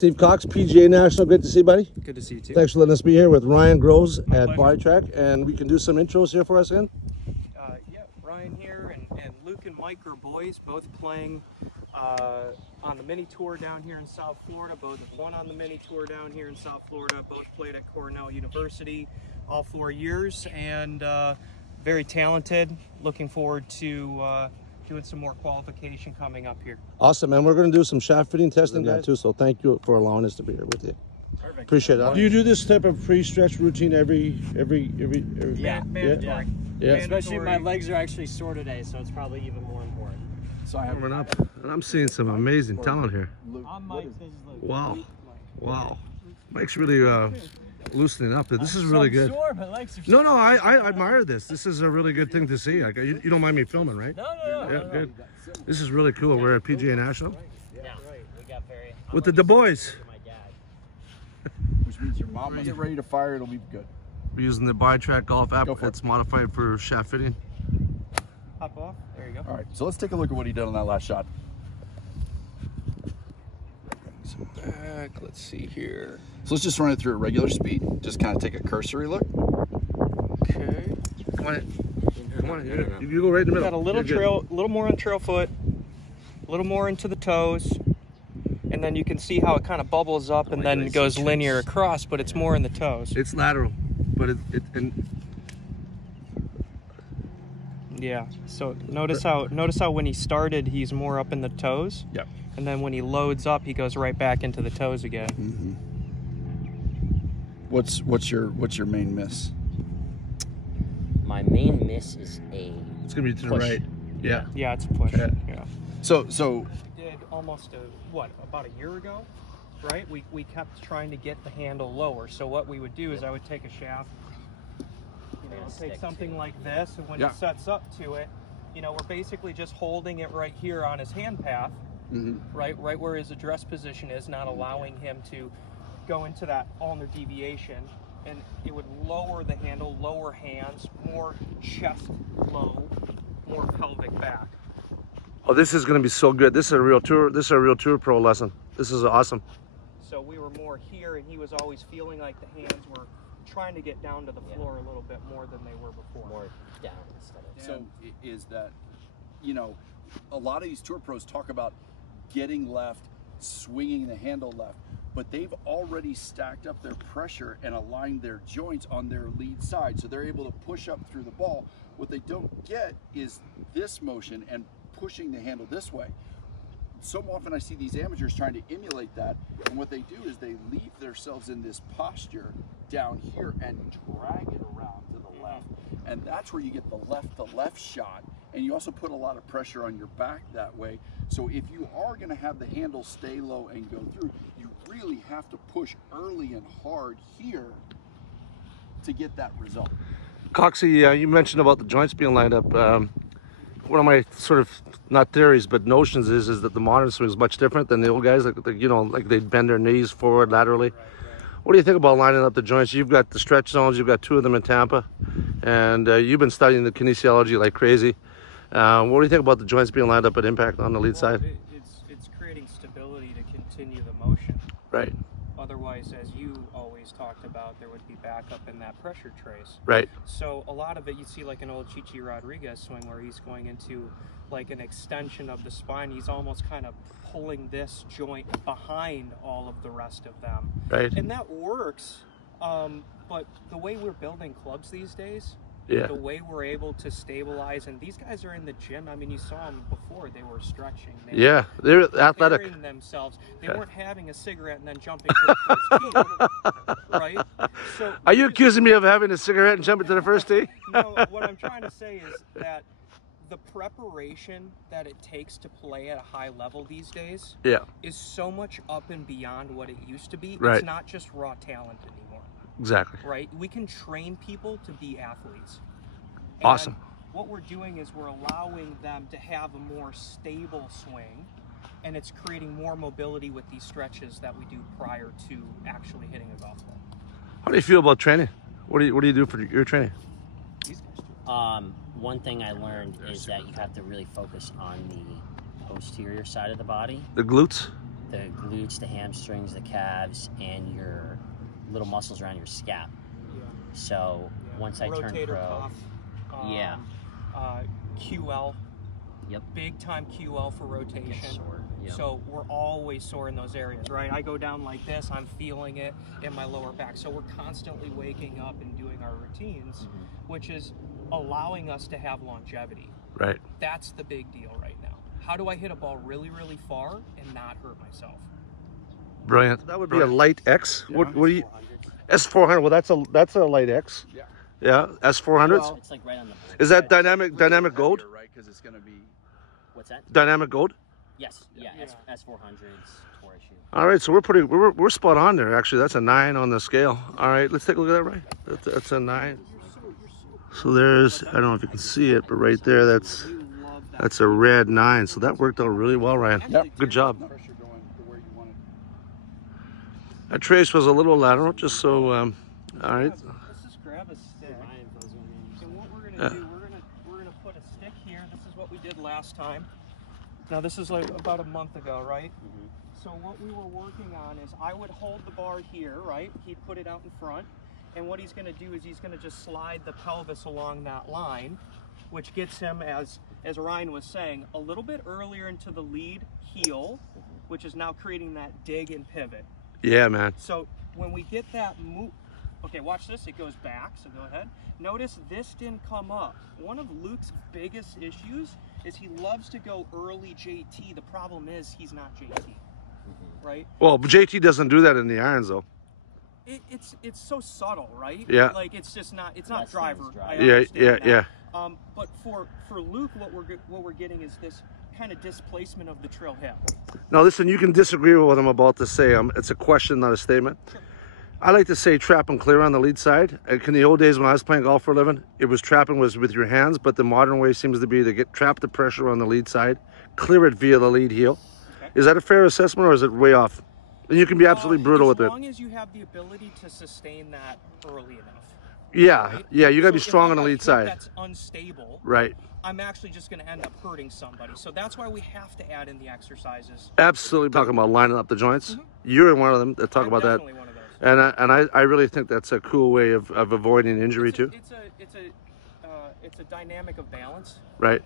Steve Cox, PGA National. Great to see you, buddy. Good to see you too. Thanks for letting us be here with Ryan Graboyes at pleasure. BodiTrak, and we can do some intros here for us again. Yeah, Ryan here and Luke and Mike Graboyes both playing on the mini tour down here in South Florida. Both won on the mini tour down here in South Florida. Both played at Cornell University all 4 years, and very talented. Looking forward to doing some more qualification coming up here. Awesome, man. We're going to do some shaft fitting testing guys too, so thank you for allowing us to be here with you. Perfect. Appreciate it. Do you do this type of pre-stretch routine every Yeah, mandatory. Yeah. Especially my legs are actually sore today, so it's probably even more important. So I warming up, and I'm seeing some amazing talent here. I'm Mike. This is Luke. Wow, wow. Mike's really loosening up. This is really good. Sore, but legs are No, I admire this. This is a really good thing to see. Like, you don't mind me filming, right? No. Yeah, good. This is really cool. We're at PGA National Yeah, we got very. with the boys. My dad. Which means your mom will get ready to fire. It'll be good. We're using the BodiTrak golf app. Go for it. It's modified for shaft fitting. Hop off. There you go. All right, so let's take a look at what he did on that last shot. So back, let's see here. So let's just run it through at regular speed. Just kind of take a cursory look. Okay. Come on in. Come on in. You go right in the middle. Got a little trail, a little more on trail foot, a little more into the toes, and then you can see how it kind of bubbles up and then goes linear across, but it's more in the toes. It's lateral, but Yeah. So notice how when he started, he's more up in the toes. Yep. And then when he loads up, he goes right back into the toes again. Mm-hmm. What's your main miss? My main miss is it's gonna be to push. the right. Yeah. Yeah, it's a push. Yeah. Yeah. So Did almost about a year ago, right? We kept trying to get the handle lower. So what we would do is I would take a shaft, take something like this, and when he sets up to it, we're basically just holding it right here on his hand path, right where his address position is, not allowing him to go into that ulnar deviation, and it would lower the handle, lower hands, more chest low, more pelvic back. Oh, this is gonna be so good. This is a real tour. This is a real tour pro lesson. This is awesome. So we were more here, and he was always feeling like the hands were trying to get down to the floor a little bit more than they were before. more down instead of. So is that, a lot of these tour pros talk about getting left, swinging the handle left, but they've already stacked up their pressure and aligned their joints on their lead side, so they're able to push up through the ball. What they don't get is this motion and pushing the handle this way. So often I see these amateurs trying to emulate that, and what they do is they leave themselves in this posture down here and drag it around to the left, and that's where you get the left-to-left shot, and you also put a lot of pressure on your back that way. So if you are going to have the handle stay low and go through, you really have to push early and hard here to get that result. Coxie, you mentioned about the joints being lined up. One of my sort of, not theories, but notions is that the modern swing is much different than the old guys. Like they bend their knees forward laterally. What do you think about lining up the joints? You've got the stretch zones. You've got 2 of them in Tampa, and you've been studying the kinesiology like crazy. What do you think about the joints being lined up at impact on the lead side? It's creating stability to continue the motion. Right. Otherwise, as you always talked about, there would be backup in that pressure trace. Right. So a lot of it, you see like an old Chichi Rodriguez swing where he's going into like an extension of the spine. He's almost kind of pulling this joint behind all of the rest of them. Right. And that works, but the way we're building clubs these days, the way we're able to stabilize, and these guys are in the gym. I mean, you saw them before; they were stretching. They're athletic. Preparing themselves. They weren't having a cigarette and then jumping to the first tee, right? So, are you accusing me of having a cigarette and jumping to the first tee? No, what I'm trying to say is that the preparation that it takes to play at a high level these days is so much up and beyond what it used to be. Right. It's not just raw talent anymore. Exactly. Right? We can train people to be athletes. And awesome. What we're doing is we're allowing them to have a more stable swing, and it's creating more mobility with these stretches that we do prior to actually hitting a golf ball. How do you feel about training? What do you do for your training? One thing I learned is that you have to really focus on the posterior side of the body. The glutes? the glutes, the hamstrings, the calves, and your little muscles around your scap. Yeah. So once I turned Rotator pro, cuff, QL. Yep. Big time QL for rotation. Get sore. Yep. So we're always sore in those areas, right? I go down like this, I'm feeling it in my lower back. So we're constantly waking up and doing our routines, which is allowing us to have longevity. Right. That's the big deal right now. How do I hit a ball really, really far and not hurt myself? Brilliant. That would be a light X. Yeah. What do you? S400. Well, that's a light X. Yeah. Yeah. S400s. Well, It's like right on the board. Is that dynamic gold? Heavier, right? Because it's going to be. What's that? Dynamic gold. Yes. Yeah. Yeah. S400s, Tour issue. All right, so we're spot on there. Actually, that's a 9 on the scale. All right, let's take a look at that. Right, that's a 9. So there's, I don't know if you can see it, but right there, that's a red 9. So that worked out really well, Ryan. Yep. Good job. Pressure going to where you want it. That trace was a little lateral, just so. All right. Let's just grab a stick. And what we're gonna do, we're gonna put a stick here. This is what we did last time. Now this is like about a month ago, right? So what we were working on is I would hold the bar here, right? He'd put it out in front. And what he's going to do is he's going to just slide the pelvis along that line, which gets him, as Ryan was saying, a little bit earlier into the lead heel, which is now creating that dig and pivot. Yeah, man. So when we get that move, okay, watch this. It goes back, so go ahead. Notice this didn't come up. One of Luke's biggest issues is he loves to go early JT. The problem is he's not JT, right? Well, JT doesn't do that in the irons, though. It's so subtle, right? Yeah. Like it's just not. It's Less not than driver. his I driver. Yeah, understand yeah. that. But for Luke, what we're getting is this kind of displacement of the trail hip. Now, listen, you can disagree with what I'm about to say. It's a question, not a statement. I like to say trap and clear on the lead side. Like in the old days when I was playing golf for a living, it was trapping was with your hands, but the modern way seems to be to trap the pressure on the lead side, clear it via the lead heel. Okay. Is that a fair assessment, or is it way off? And you can be absolutely brutal with it. As long as you have the ability to sustain that early enough. Yeah, Right? yeah, you got to be So if strong I on the got a lead hip side. That's unstable. Right. I'm actually just going to end up hurting somebody. So that's why we have to add in the exercises. Absolutely. Talking about lining up the joints. You're one of them that talk I'm about that. definitely one of those. And I really think that's a cool way of avoiding injury too. It's a dynamic of balance, Right.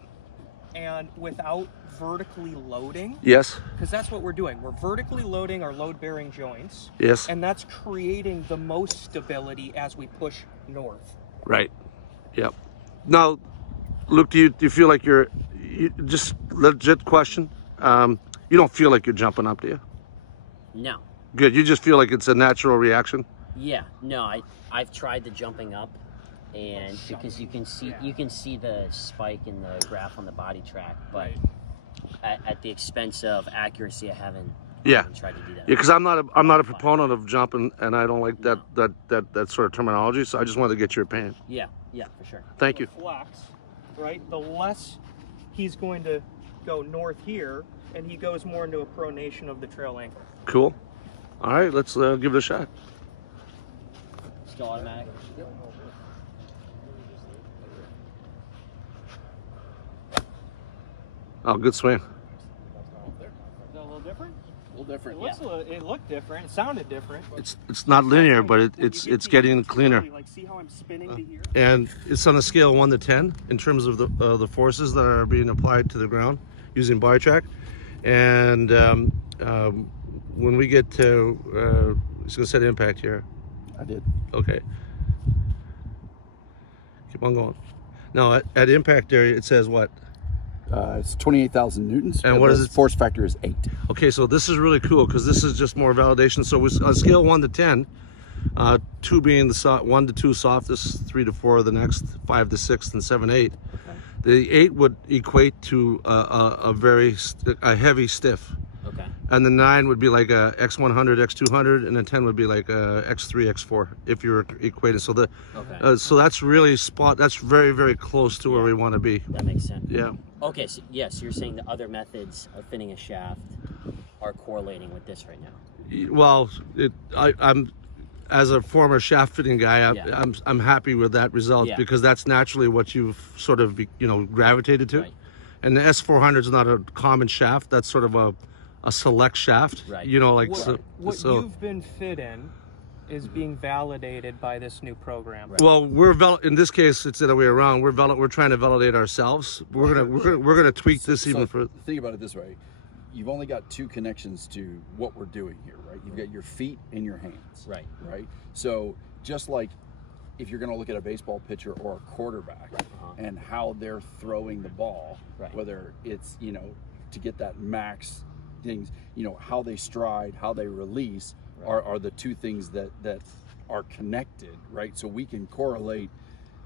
and without vertically loading, Yes. because that's what we're doing. We're vertically loading our load-bearing joints, Yes. and that's creating the most stability as we push north. Right. Yep. Now, Luke, do you feel like you just legit question? You don't feel like you're jumping up, do you? No. Good. You just feel like it's a natural reaction. Yeah. No. I've tried the jumping up, and because you can see the spike in the graph on the BodiTrak, but at the expense of accuracy, I haven't tried to do that. Yeah, because I'm not a proponent of jumping, and I don't like that sort of terminology. So I just wanted to get your opinion. Yeah. Yeah. For sure. Thank you. Flex, right? The less he's going to go north here, and he goes more into a pronation of the trail ankle. Cool. All right, let's give it a shot. Still automatic. Oh, good swing. Is that a little different? A little different. It looked different. It sounded different. It's not linear, but it's getting cleaner. Like, see how I'm spinning to here? And it's on a scale of 1 to 10 in terms of the forces that are being applied to the ground using BodiTrak. And when we get to, it's going to set impact here. I did. Okay. Keep on going. Now at impact area, it says what? It's 28,000 newtons. And what is it? Force factor is 8. Okay, so this is really cool because this is just more validation. So on a scale of 1 to 10, 2 being the 1 to 2 softest, 3 to 4 the next, 5 to 6, and 7 8. The 8 would equate to a heavy stiff. Okay. And the 9 would be like a X100, X200, and the 10 would be like a X3, X4 if you were equating. So so that's really that's very, very close to where we want to be. That makes sense. Yeah. Okay. So yes, you're saying the other methods of fitting a shaft are correlating with this right now. Well, I'm as a former shaft fitting guy, I'm happy with that result because that's naturally what you've sort of gravitated to. Right. And the S400 is not a common shaft. That's sort of a a select shaft. Right. You know, like What you've been fit in is being validated by this new program. Right. Well, in this case, it's the other way around. We're trying to validate ourselves. We're gonna tweak this even further. Think about it this way: you've only got two connections to what we're doing here, right? You've got your feet and your hands, Right. Right. So just like if you're going to look at a baseball pitcher or a quarterback and how they're throwing the ball, Right. whether it's to get that max things, how they stride, how they release, are the two things that are connected, right? So we can correlate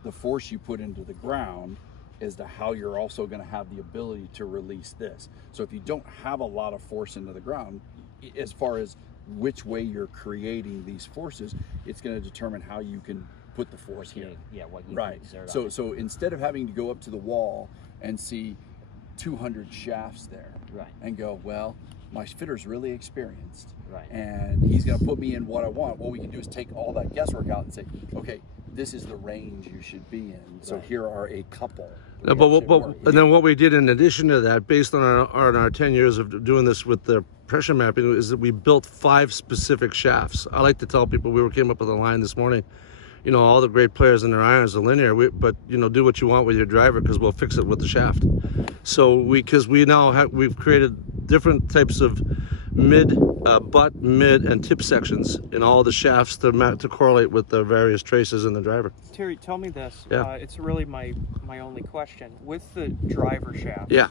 the force you put into the ground as to how you're also going to have the ability to release this. So if you don't have a lot of force into the ground, as far as which way you're creating these forces, it's going to determine how you can put the force here. Yeah, what you Right. can exert So on it. so instead of having to go up to the wall and see 200 shafts there, Right. and go, well, my fitter's really experienced, Right. and he's going to put me in what I want. What we can do is take all that guesswork out and say, okay, this is the range you should be in. So Right. here are a couple. And then what we did in addition to that, based on our 10 years of doing this with the pressure mapping, is that we built 5 specific shafts. I like to tell people came up with a line this morning. All the great players in their irons are linear, but do what you want with your driver because we'll fix it with the shaft. So we've created different types of butt, mid, and tip sections in all the shafts to correlate with the various traces in the driver. Terry, tell me this. Yeah. It's really my only question. With the driver shaft, Yeah.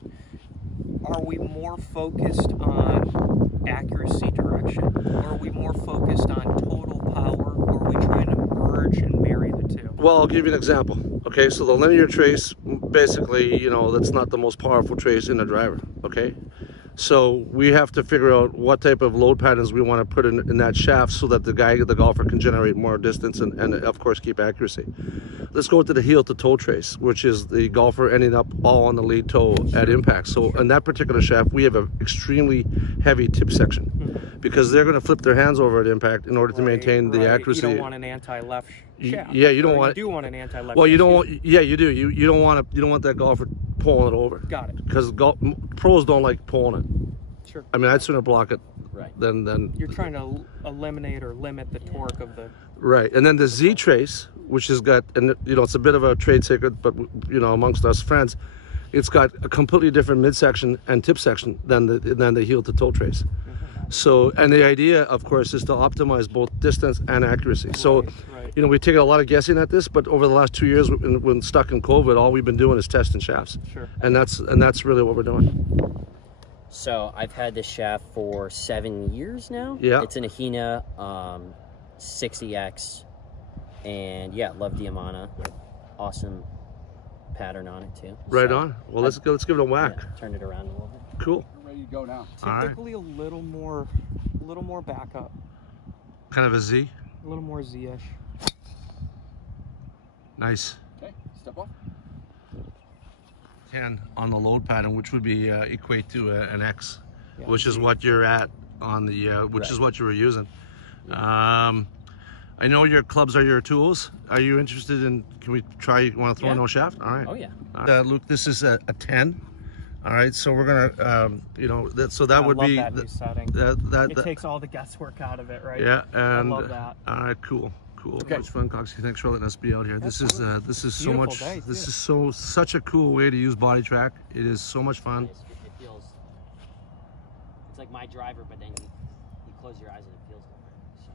are we more focused on accuracy direction? Or are we more focused on total power? Or are we trying to merge and marry the two? Well, I'll give you an example. Okay, so the linear trace, basically, that's not the most powerful trace in the driver. Okay, so we have to figure out what type of load patterns we want to put in that shaft so that the golfer can generate more distance and of course keep accuracy. Let's go to the heel to toe trace, which is the golfer ending up all on the lead toe at impact. So in that particular shaft, we have an extremely heavy tip section because they're going to flip their hands over at impact in order to maintain the accuracy. You don't want an anti-left shaft. Yeah, you don't want. You do want an anti-left. Well, you shaft. don't want. Yeah, you do. You don't want that golfer pulling it over. Got it. Because pros don't like pulling it. Sure. I mean, I'd sooner block it Right. than. You're trying to eliminate or limit the torque of the. Right, and then the Z trace, which has got, and it's a bit of a trade secret, but amongst us friends, it's got a completely different midsection and tip section than the heel to toe trace. So, and the idea, of course, is to optimize both distance and accuracy. So, Right. we've taken a lot of guessing at this, but over the last 2 years, when stuck in COVID, all we've been doing is testing shafts. Sure. And that's really what we're doing. So I've had this shaft for 7 years now. Yeah. It's an Ahina 60X, and yeah, love the Amana. Awesome pattern on it too. Right So on. Well, let's give it a whack. Yeah, turn it around a little bit. Cool. We're ready to go now. All right. Typically a little more back up, Kind of a Z. a little more Z-ish. Nice. Okay, step off. 10 on the load pattern, which would be equate to an X, Yeah. which is what you're at on the, which is what you were using. I know your clubs are your tools. Are you interested in, can we try, you want to throw Yeah. no shaft? All right. Oh yeah. Luke, this is a 10. All right, so we're gonna, so that would I love be, that new setting. It takes all the guesswork out of it, right? yeah, and, I love that. all right, cool. Okay. Much fun, Coxie. Thanks for letting us be out here. This is so Beautiful much, day, this too. is such a cool way to use BodiTrak. It is so much fun. It feels, it's like my driver, but then you close your eyes and it feels different. So.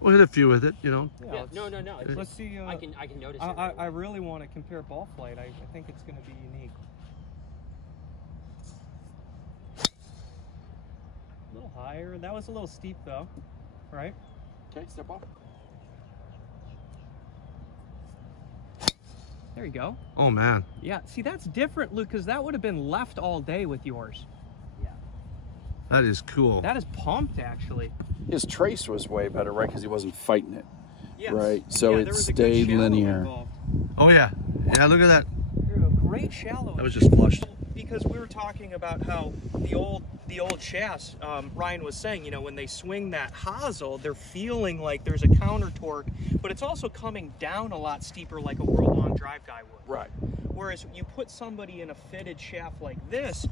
We'll hit a few with it, Yeah, Yeah, no. It's Let's just, see. I can notice. it I right away. really want to compare ball flight. I think it's going to be unique. A little higher. That was a little steep though, right? Okay, step off. There you go. Oh man. Yeah. See, that's different, Luke, because that would have been left all day with yours. Yeah. That is cool. That is pumped, actually. His trace was way better, right? Because he wasn't fighting it. Yes. Right, so Yeah, it there was a good stayed shallow linear. involved. Oh yeah. Yeah, look at that. Great shallow. That was just flushed. Because we were talking about how the old shafts, Ryan was saying, when they swing that hosel, they're feeling like there's a counter torque, but it's also coming down a lot steeper like a World Long Drive guy would. Right. Whereas you put somebody in a fitted shaft like this,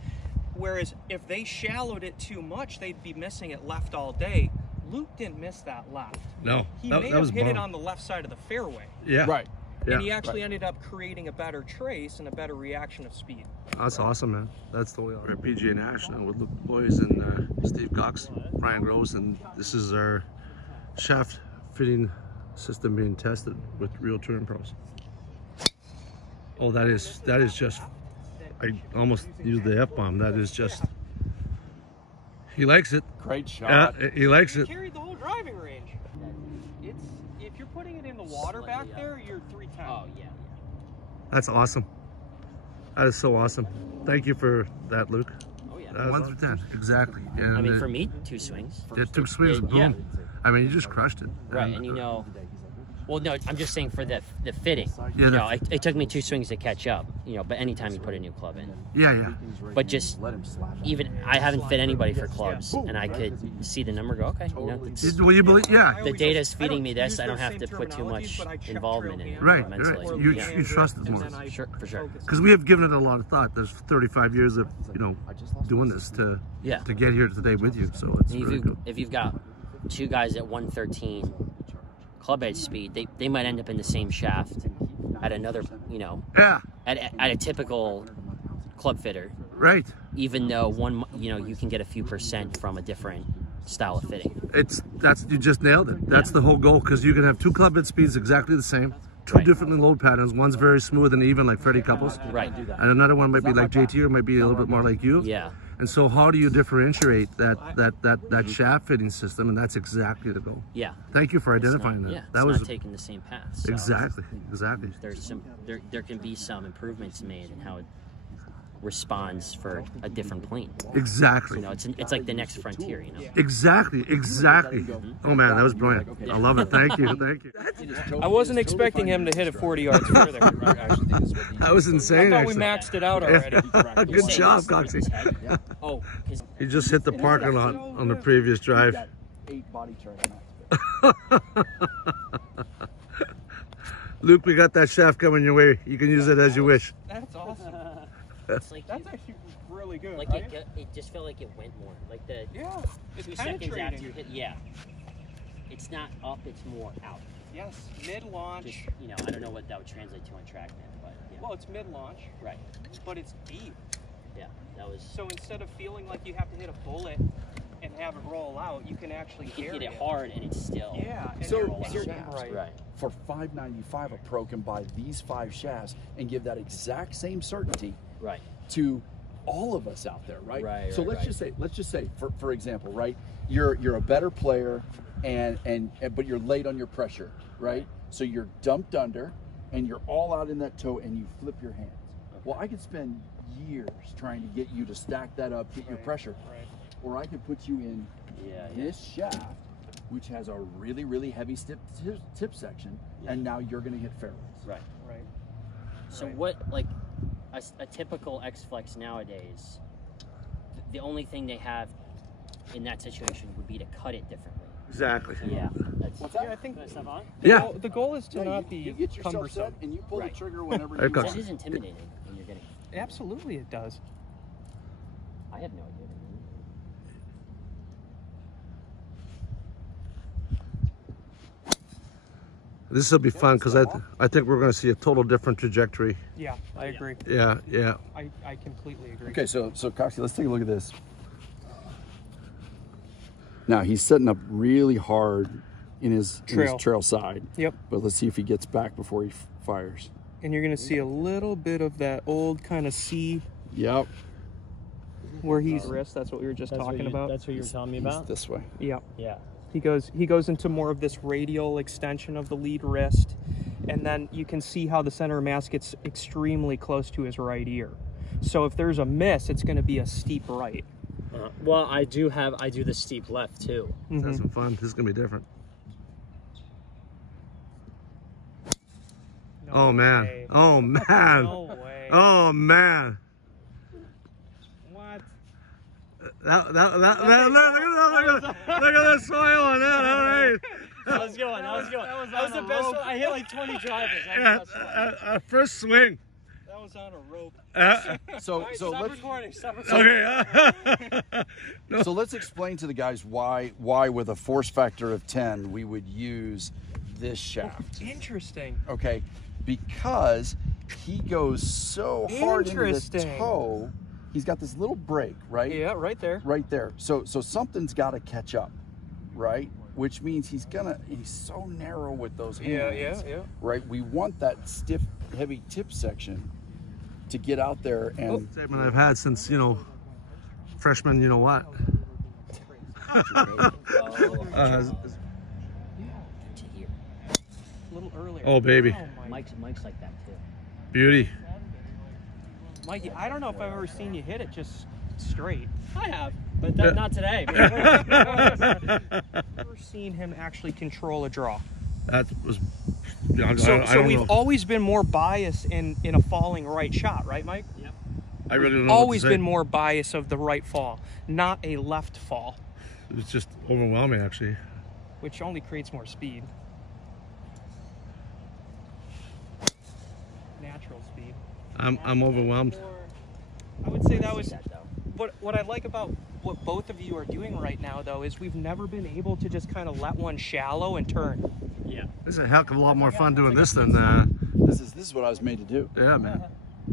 Whereas if they shallowed it too much, they'd be missing it left all day. Luke didn't miss that left. No, He that may have was hit it bomb. on the left side of the fairway. Yeah. Right. Yeah. And he actually ended up creating a better trace and a better reaction of speed. That's awesome, man. That's the way. We're at PGA National with Luke Boys and Steve Cox, Brian Groves, and this is our shaft fitting system being tested with real touring pros. Oh, that is just. I almost used the F-bomb. That is just. He likes it. Great shot. Yeah, he likes it. Carried the whole driving range. It's if you're putting it in the water back there, you're 310. Oh yeah. That's awesome. That is so awesome. Thank you for that, Luke. Oh yeah. 1 through 10, exactly. And I mean, for me, 2 swings. it took swings, boom. Yeah. I mean, you just crushed it. Right, and you know, well, no, I'm just saying for the fitting. Yeah, You know, it took me 2 swings to catch up. You know, but anytime you put a new club in, yeah. but just even I haven't fit anybody for clubs, and I could see the number go. Okay, you know, Well, you believe? Yeah. the data's feeding me this. I don't have to put too much involvement in it. Right, mentally. right. You Yeah. trust it more. Sure, for sure. Because we have given it a lot of thought. There's 35 years of doing this to get here today with you. So it's really good. If you've got 2 guys at 113 club head speed, they might end up in the same shaft at another, Yeah. at a typical club fitter. Right. Even though one, you can get a few % from a different style of fitting. You just nailed it. That's the whole goal, because you can have 2 club head speeds exactly the same, 2 Right. different load patterns. One's very smooth and even, like Freddie Couples, Right. and another one might be like JT, or might be a little bit more like you. Yeah. And so, how do you differentiate that shaft fitting system? And that's exactly the goal. Yeah. Thank you for identifying that. Yeah. That It's was not taking the same path. So exactly. there can be some improvements made in how it responds for a different plane. Exactly. It's like the next frontier. Exactly. Oh man, that was brilliant. I love it. Thank you. I wasn't expecting him to hit it 40 yards further. That was insane. I thought we actually. maxed it out already. Good job, Coxie. Oh, 'cause He just hit the parking lot on the previous drive. 8 BodiTrak. Luke, we got that shaft coming your way. You can use it as you wish. That's awesome. it's like That's actually really good. like right? it just felt like it went more. Like the Yeah, it's 2 seconds after penetrating. you hit, it's not up, it's more out. Yes, mid-launch. Just I don't know what that would translate to on TrackMan, but yeah. Well, it's mid-launch, Right. but it's deep. Yeah, that was. So instead of feeling like you have to hit a bullet and have it roll out, you can actually You carry hit it hard and it's still. Yeah, and So- you're so- right. For $595, a pro can buy these 5 shafts and give that exact same certainty Right. to all of us out there, right? Right, So right, let's just say, for example, right? You're a better player, but you're late on your pressure, right? So you're dumped under, and you're all out in that toe, and you flip your hands. Well, I could spend years trying to get you to stack that up, get your pressure, Right. or I could put you in Yeah. this shaft, which has a really, really heavy tip section, and now you're going to hit fairways. Right. Right. So Right. what, like, a typical X-Flex nowadays, the only thing they have in that situation would be to cut it differently. Exactly. Yeah. That's, What's that? Yeah, I think Yeah. the goal is to No, not you be get yourself cumbersome. set and you pull Right. the trigger whenever Hey, you Cox. that want. is intimidating when you're getting. Absolutely, it does. I have no idea. This will be fun, because I think we're going to see a total different trajectory. Yeah, I agree. Yeah. I completely agree. Okay, so Coxie, let's take a look at this. Now he's setting up really hard in his trail side. Yep. But let's see if he gets back before he fires. And you're going to see a little bit of that old kind of C Yep. where he's wrist. That's what we were just talking about. That's what you were telling me He's about? this way. Yeah. Yeah. He goes into more of this radial extension of the lead wrist, and then you can see how the center of mass gets extremely close to his right ear. So if there's a miss, it's going to be a steep right. Well, I do the steep left too. Let's have some fun. This is going to be different. No Oh man. way. Oh man. No way. Oh man. What? Look at the soil on that. All right. That was good. That was the best one. I hit like 20 drivers. That was the best one. First swing. That was on a rope. So Stop let's recording. Stop recording. Okay. so let's explain to the guys why with a force factor of 10 we would use this shaft. Interesting. Okay, because he goes so hard into the Interesting. toe. He's got this little break, right? Yeah, right there. Right there. So something's got to catch up, right? Which means he's so narrow with those hands. Yeah. Right? We want that stiff, heavy tip section to get out there and Statement I've had since, you know, freshman, you know what? A little earlier. Oh, baby. Wow, Mike's like that too. Beauty. Mikey, I don't know if I've ever seen you hit it just straight. I have, but not today. I've never seen him actually control a draw. That was. I So don't we've know. always been more biased in a falling right shot, right, Mike? Yep. I really don't know. Always what to say. been more bias of the right fall, not a left fall, It was just overwhelming, actually. which only creates more speed. Natural speed. I'm overwhelmed. I would say that was That though. what I like about what both of you are doing right now, though, is we've never been able to just kind of let one shallow and turn. Yeah. This is a heck of a lot more fun doing this than. this is what I was made to do. Yeah, man.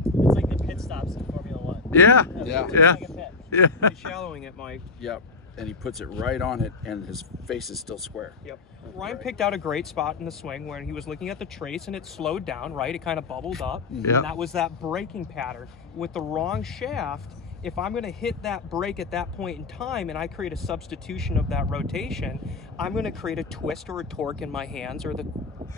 It's like the pit stops in Formula One. Yeah. Yeah. Yeah. Like a pit. Yeah. You're shallowing it, Mike. Yep. And he puts it right on it and his face is still square. Yep. Ryan picked out a great spot in the swing where he was looking at the trace and it slowed down, right? It kind of bubbled up. Yeah. And that was that braking pattern. With the wrong shaft, if I'm going to hit that brake at that point in time and I create a substitution of that rotation, I'm going to create a twist or a torque in my hands or the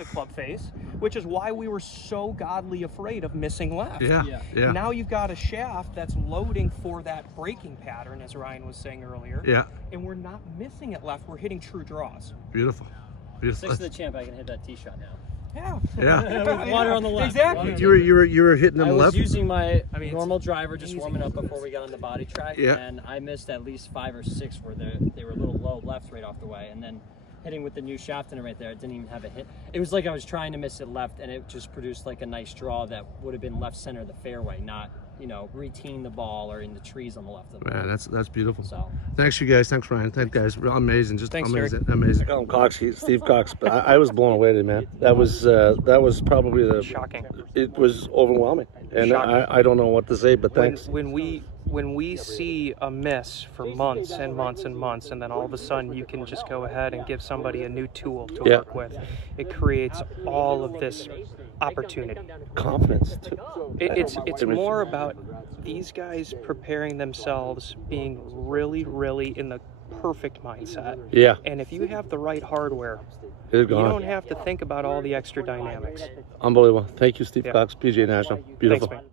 club face, which is why we were so godly afraid of missing left. Yeah. Yeah. Yeah. Now you've got a shaft that's loading for that braking pattern, as Ryan was saying earlier. Yeah. And we're not missing it left. We're hitting true draws. Beautiful. Beautiful. Six of the champ, I can hit that tee shot now. Yeah. Yeah. With water on the left. Exactly. You were hitting them I was left. using my I mean, it's normal driver just easy. warming up before we got on the body track, Yeah. and I missed at least 5 or 6 where they were a little low left right off the way, and then hitting with the new shaft in it right there, it didn't even have a hit. It was like I was trying to miss it left, and it just produced like a nice draw that would have been left center of the fairway, not routine the ball or in the trees on the left of the ball. Man, that's beautiful. So Thanks, you guys. Thanks, Ryan. Thanks, guys. Real amazing. Just Thanks, amazing. Amazing. I call him Cox. Steve Cox. But I was blown away today, man. That was probably the. Shocking. It was overwhelming, and Shocking. I don't know what to say. But thanks. When we see a miss for months and months and months, and then all of a sudden you can just go ahead and give somebody a new tool to Yeah. work with, it creates all of this opportunity. Confidence too. It's more about these guys preparing themselves, being really, really in the perfect mindset. Yeah. And if you have the right hardware, It's you gone. don't have to think about all the extra dynamics. Unbelievable. Thank you, Steve Yeah. Cox, PGA National. Beautiful. Thanks, man.